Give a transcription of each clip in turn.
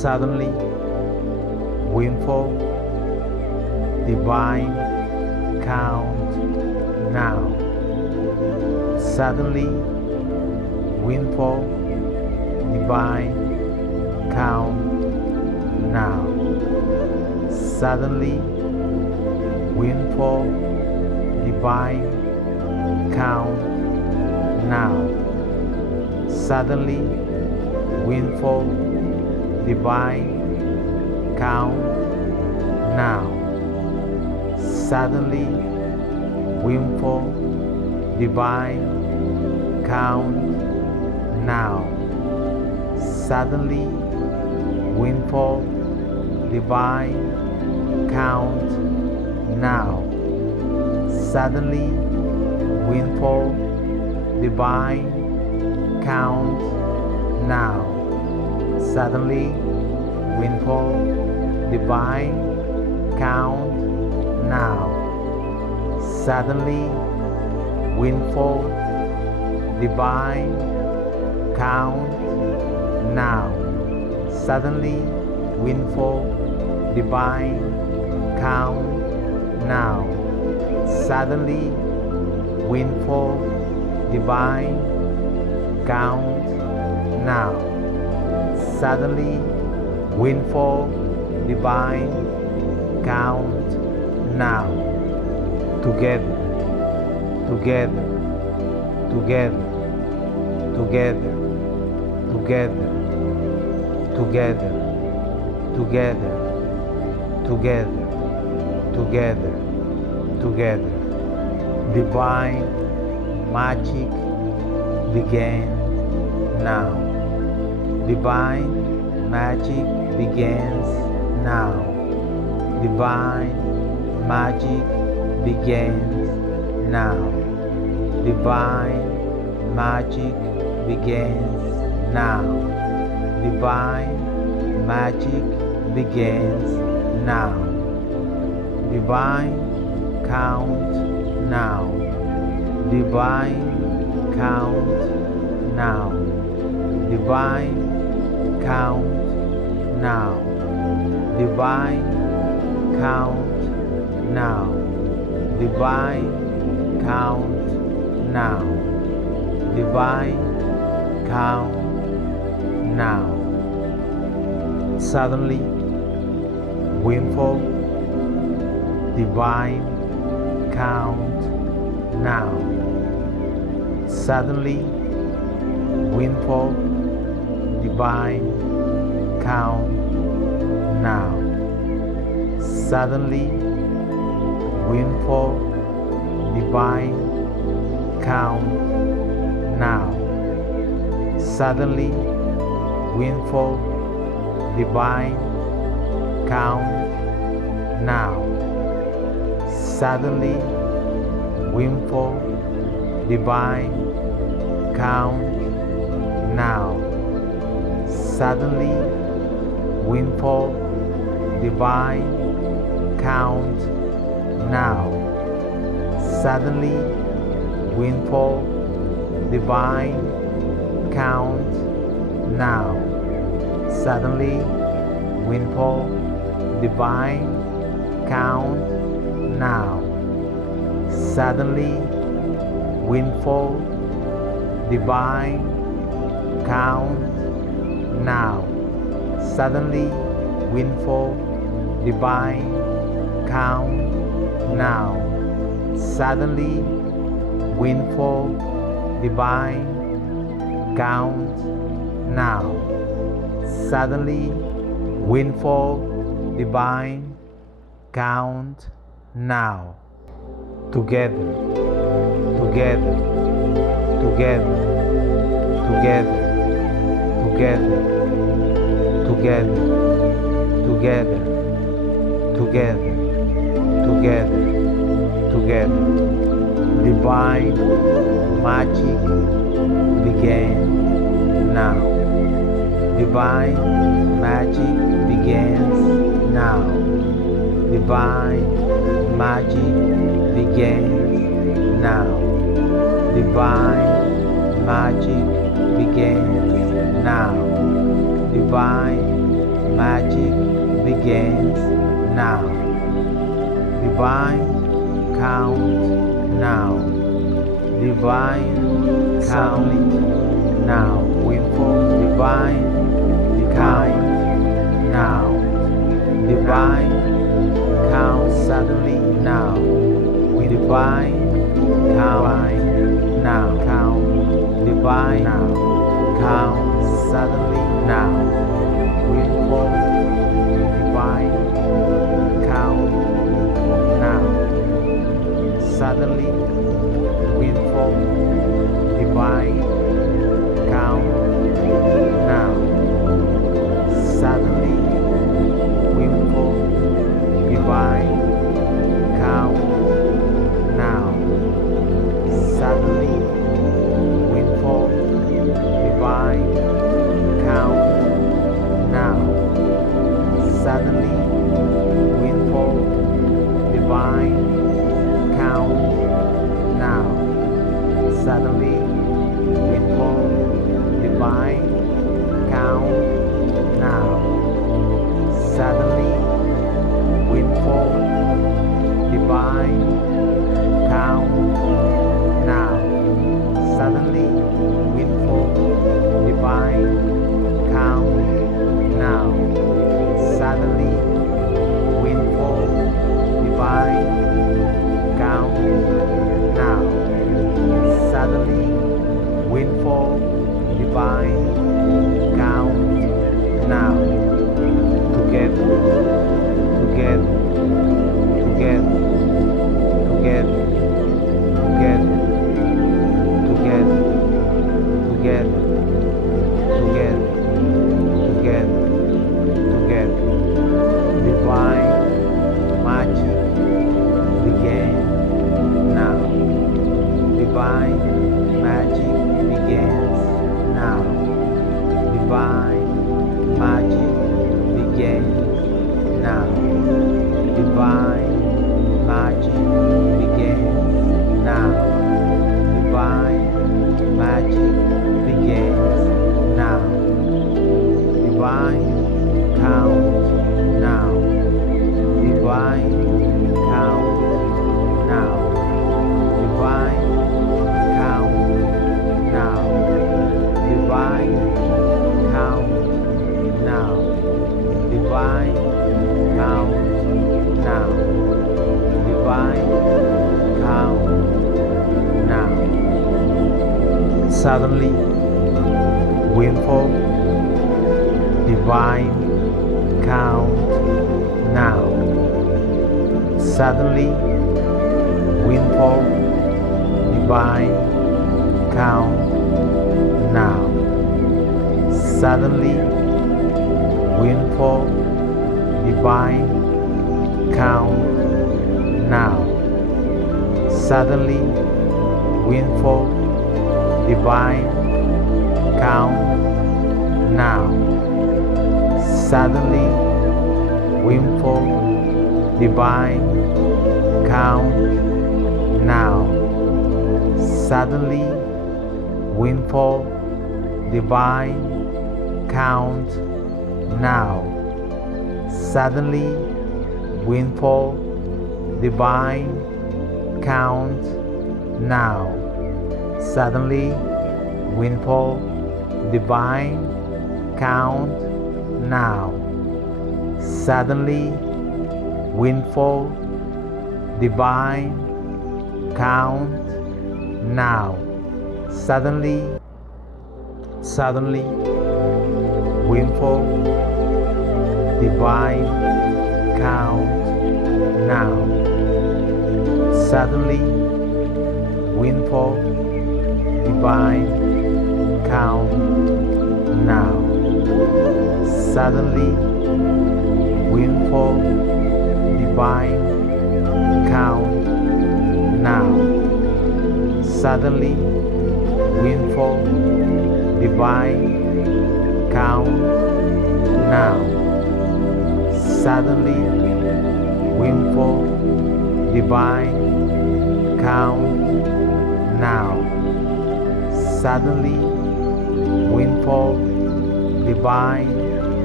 Suddenly, windfall, divine count now. Suddenly, windfall, divine count now. Suddenly, windfall, divine count now. Suddenly, windfall, divine count now. Suddenly, windfall, divine count now. Suddenly, windfall, divine count now. Suddenly, windfall, divine count now. Suddenly, windfall, divine count now. Suddenly, windfall, divine count now. Suddenly, windfall, divine count now. Suddenly, windfall, divine count now. Suddenly, windfall, divine count now. Together, together, together, together, together, together, together, together, together, together. Divine magic began now. Divine magic begins now. Divine magic begins now. Divine magic begins now. Divine magic begins now. Divine count now. Divine count now. Divine count now. Divine count now. Divine count now. Divine count now. Suddenly, windfall, divine count now. Suddenly, windfall, divine count now. Suddenly, windfall, divine count now. Suddenly, windfall, divine count now. Suddenly, windfall, divine count now. Suddenly, windfall, divine count now. Suddenly, windfall, divine count now. Suddenly, windfall, divine count now. Suddenly, windfall, divine count now. Suddenly, windfall, divine count now. Suddenly, windfall, divine count now. Suddenly, windfall, divine count now. Together, together, together, together, together, together, together, together, together, together. Divine magic began now. Divine magic begins now. Divine magic begins now. Divine magic begins now. Divine magic begins now. Divine count now. Divine count now. Windfall. Divine count now. Divine count suddenly now. We divine count now. Count divine now. Count suddenly now. Windfall. Divine count now. Suddenly. Windfall. Divine count now. Suddenly. Windfall. Divine count now. Suddenly. Windfall. Divine count now. Suddenly. Windfall. Divine count now. Suddenly. Windfall. Divine count now. Suddenly. Windfall. Divine count now. Suddenly. Windfall. Divine count now. Suddenly. Windfall. Divine count now. Suddenly. Windfall. Divine count now. Together. Together. Together. Together. Together. Together. Together. Together. Together. Together. Divine magic began now. Divine magic begins now. Divine magic begins now. Divine magic begins now. Divine magic begins now. Divine count now. Divine count now. Divine count now. Divine count now. Divine count now. Divine count now. Suddenly. Windfall. Divine count now. Suddenly. Windfall. Divine count now. Suddenly. Windfall. Divine count now. Suddenly. Windfall. Divine count now. Suddenly. Windfall. Divine count now. Suddenly. Windfall. Divine count now. Suddenly. Windfall. Divine count now. Suddenly. Windfall. Divine count now. Suddenly. Windfall. Divine count now. Suddenly. Suddenly. Windfall. Divine count now. Suddenly. Windfall. Divine count now. Suddenly. Windfall. Divine count now. Suddenly. Windfall. Divine count now. Suddenly. Windfall. Divine count now. Suddenly. Windfall. Divine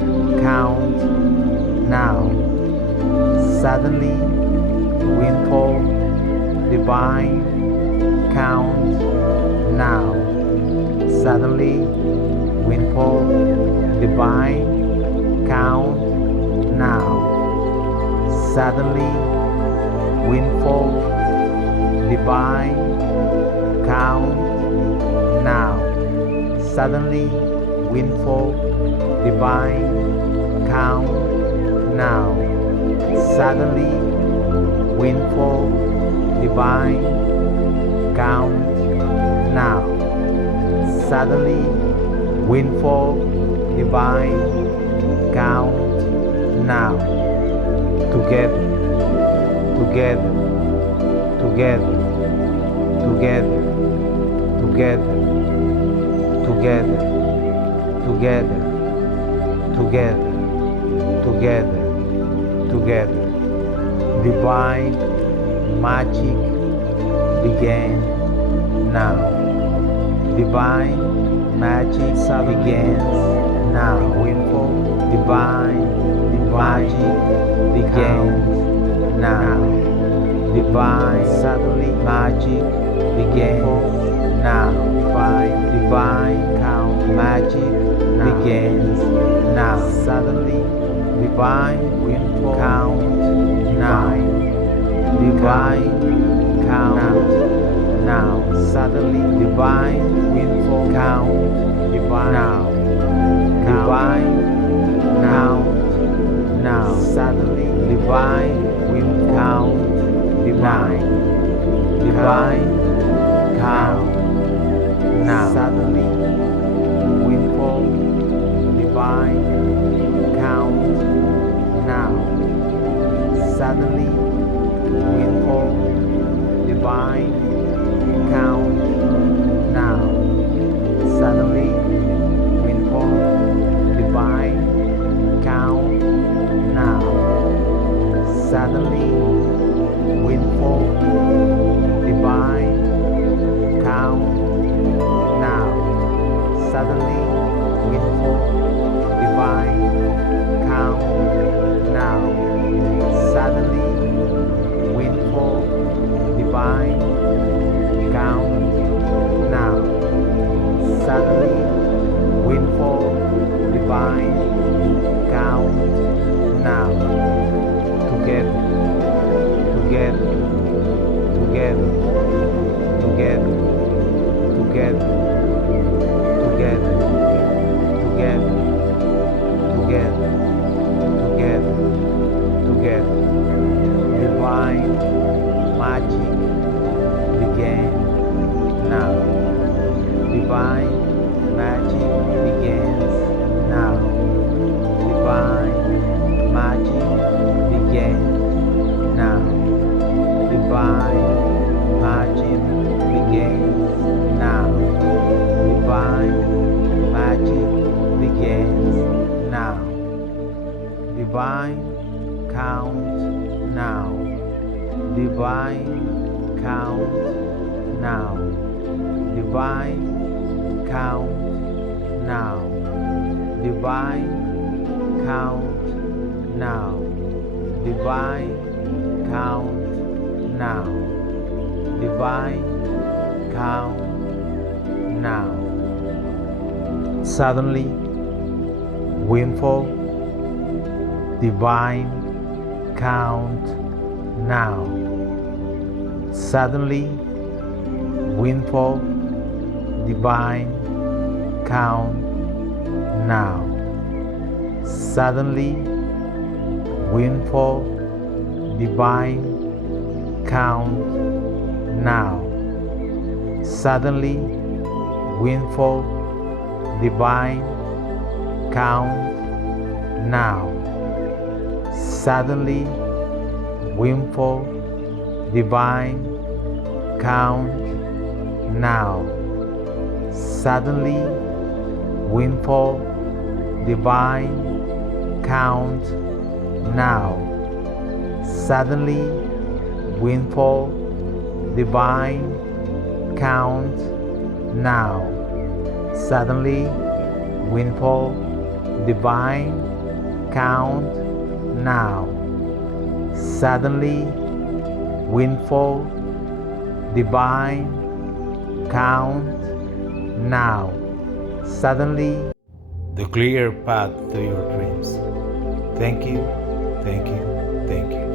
count now. Suddenly, windfall, divine, count now. Suddenly, windfall, divine, count now. Suddenly, windfall, divine, count now. Suddenly, windfall, divine, count now. Suddenly, windfall, divine, count now. Suddenly, windfall, divine, count now. Together, together, together, together, together, together, together, together, together, together. Divine magic began now. Divine magic begins now. Windfall, divine magic begins now. Divine suddenly magic begins now. Divine count magic begins now. Suddenly divine windfall count nine. Divine count now. Suddenly divine windfall count divine now. Divine count now. Suddenly divine windfall count divine. Divine count now. Suddenly windfall divine count now. Suddenly windfall divine count now. Suddenly windfall divine count now. Suddenly windfall divine count now. Suddenly windfall divine count now. Suddenly windfall divine count now. Suddenly windfall divine count now. Together, together, together, together, together, together, together, together, together, together. Divine magic began now. Divine magic begins now. Divine magic begins now. Divine magic begins now. Divine magic begins now. Divine count now. Divine count now. Divine count now. Divine count now. Divine count now. Divine count now. Suddenly windfall divine count now. Suddenly windfall divine count now. Suddenly windfall divine count now. Suddenly windfall divine count now. Suddenly windfall divine count now. Suddenly windfall divine count now. Suddenly windfall divine count now. Suddenly windfall divine count now. Suddenly, windfall, divine, count now. Suddenly, the clear path to your dreams. Thank you, thank you, thank you.